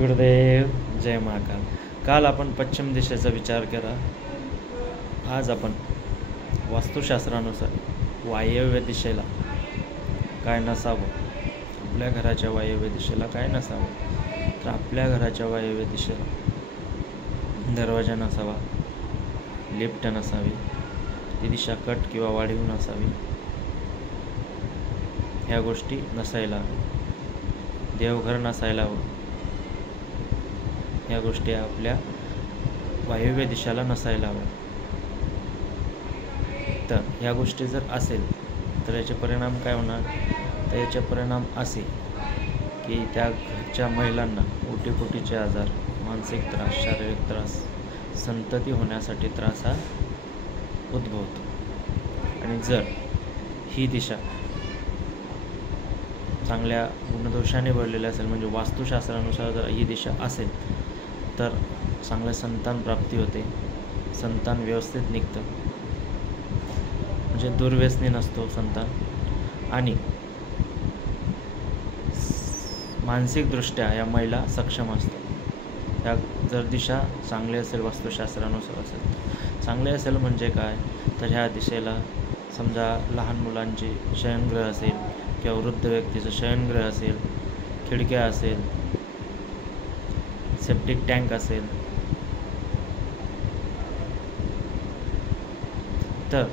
गुरुदेव जय महाकाल. काल आपण पश्चिम दिशेचा विचार केला. आज आपण वास्तुशास्त्रानुसार वायव्य दिशेला काय नसावं, आपल्या घराच्या वायव्य दिशेला काय नसावं. तर आपल्या घराच्या वायव्य दिशेला दरवाजा नसावा, लिफ्ट नसावी, ती दिशा कट किंवा वाढीव नसावी, ह्या गोष्टी नसायला हव्या. देवघर नसायला हवं, ह्या गोष्टी आपल्या वायव्य दिशेला नसायला हव्या. तर ह्या गोष्टी जर असेल तर याचे परिणाम काय होणार? तर याचे परिणाम असे की त्या घरच्या महिलांना ओटीपोटीचे आजार, मानसिक त्रास, शारीरिक त्रास, संतती होण्यासाठी त्रास हा उद्भवतो. आणि जर ही दिशा चांगल्या गुणदोषाने भरलेली असेल, म्हणजे वास्तुशास्त्रानुसार जर ही दिशा असेल तर चांगलं संतान प्राप्ती होते, संतान व्यवस्थित निघतं, म्हणजे दुर्व्यसनी नसतो संतान. आणि मानसिकदृष्ट्या या महिला सक्षम असतात. या जर दिशा चांगली असेल, वास्तुशास्त्रानुसार असेल, चांगले असेल म्हणजे काय? तर ह्या दिशेला समजा लहान मुलांची शयनगृह असेल किंवा वृद्ध व्यक्तीचं शयनगृह असेल, खिडक्या असेल, सेप्टिक टँक असेल, तर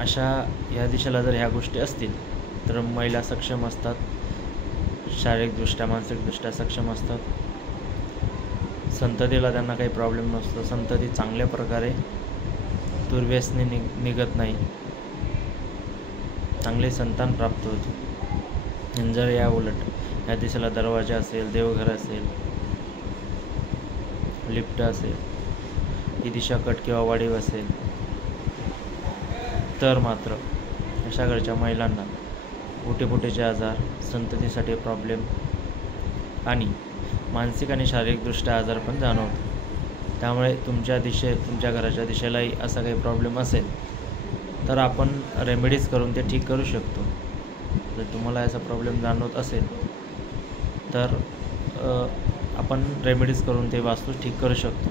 अशा या दिशेला जर ह्या गोष्टी असतील तर महिला सक्षम असतात, शारीरिकदृष्ट्या मानसिकदृष्ट्या सक्षम असतात. संततीला त्यांना काही प्रॉब्लेम नसतो, संतती चांगल्या प्रकारे दुर्व्यसनी निघत नाही, चांगले संतान प्राप्त होते. आणि जर या उलट या दिशेला दरवाजा असेल, देवघर असेल, लिफ्ट असेल, ही दिशा कट किंवा वाढीव असेल तर मात्र अशा घरच्या महिलांना ओटीपोटीचे आजार, संततीसाठी प्रॉब्लेम आणि मानसिक आणि शारीरिकदृष्ट्या आजार पण जाणवतो. त्यामुळे तुमच्या घराच्या दिशेलाही असा काही प्रॉब्लेम असेल तर आपण रेमेडीज करून ते ठीक करू शकतो. जर तुम्हाला याचा प्रॉब्लेम जाणवत असेल तर आपण रेमेडीज करून ते वास्तू ठीक करू शकतो.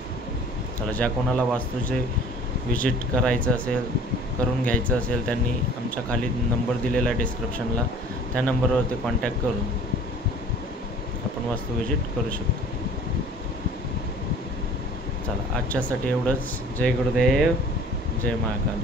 चला, ज्या कोणाला वास्तूचे व्हिजिट करायचं असेल, करून घ्यायचं असेल, त्यांनी आमच्या खाली नंबर दिलेला आहे डिस्क्रिप्शनला, त्या नंबरवरती कॉन्टॅक्ट करून आपण वास्तू व्हिजिट करू शकतो. चला, आजच्यासाठी एवढंच. जय गुरुदेव, जय महाकाल.